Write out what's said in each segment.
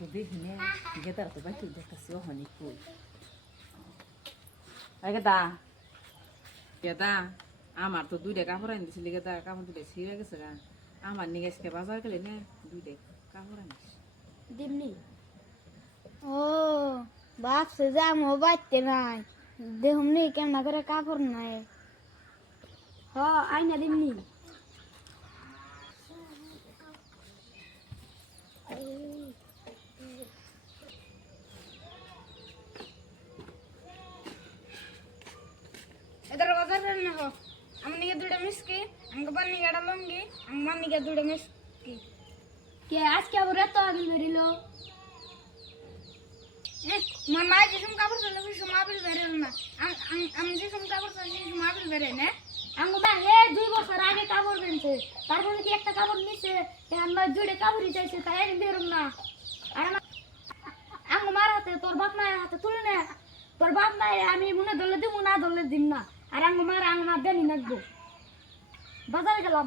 তো দেখি নে গেদার তো বাইতে দেখতেছি অহনি কই গেদা গেদা আমার তো দুইটা কাপড় আনি দিছিলি গেদা কাপড় দুটো ছিঁড়ে গেছে গা আমার নিয়ে আজকে বাজার গেলে নে দুইটা কাপড় আনিস দিমনি ও বাপসে যা মো বাইতে নাই দেহমনি কেমন করে কাপড় নাই হ আইনা দিমনি বাজার নেব। আমনিকে দুটো মিষ্টি আমাকে বান্নিকে একটা লঙ্গি আমার মান্নিকে দুটো মিষ্টি। কে আজকে আবার এত আগে বেরিল আমার মায়ের যেসব কাপড় চলে সেই সময় আপিল বেরে না। আম- আম- আমি যেসব কাপড় চলে সেই সময় আপিল বেরে না। আঙ্গু মা হে দুই বছর আগে কাপড় কিনছে। তারপরে কি একটা কাপড় নিছে আমরা দুইটা কাপড়ই চাইছে, তাই আমি বেরোম না। আর আমার আঙ্গু হাতে, তোর বাপ মায়ের হাতে তুলে নে। তোর বাপ মায়ের আমি মনে ধরলে দিব, না ধরলে দিম না। আর আঙ্গু মার আঙ্গু মা দেনি নাকবো বাজারে গেলাম।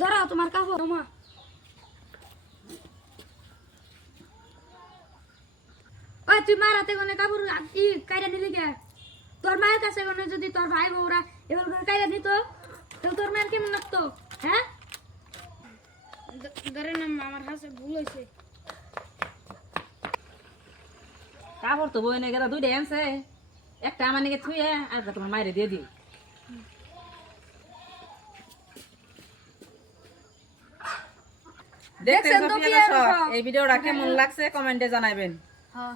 ধরো তোমার কাপড় ওই, তুই মার হাতে কোনে কাপড় ই কাইরা নিলি কে? তোর মায়ের কাছে কোনে যদি তোর ভাই বউরা এবার করে কাইরা নিত তাহলে কেমন লাগতো হ্যাঁ? ধরে না আমার হাতে ভুল হয়েছে। কাপড় তো বই না দুইটা আনছে একটা আমার নিকে থুয়ে আর একটা তোমার মায়ের দিয়ে দিই। দেখছেন তো এই ভিডিওটা কেমন লাগছে? কমেন্টে জানাবেন হ্যাঁ।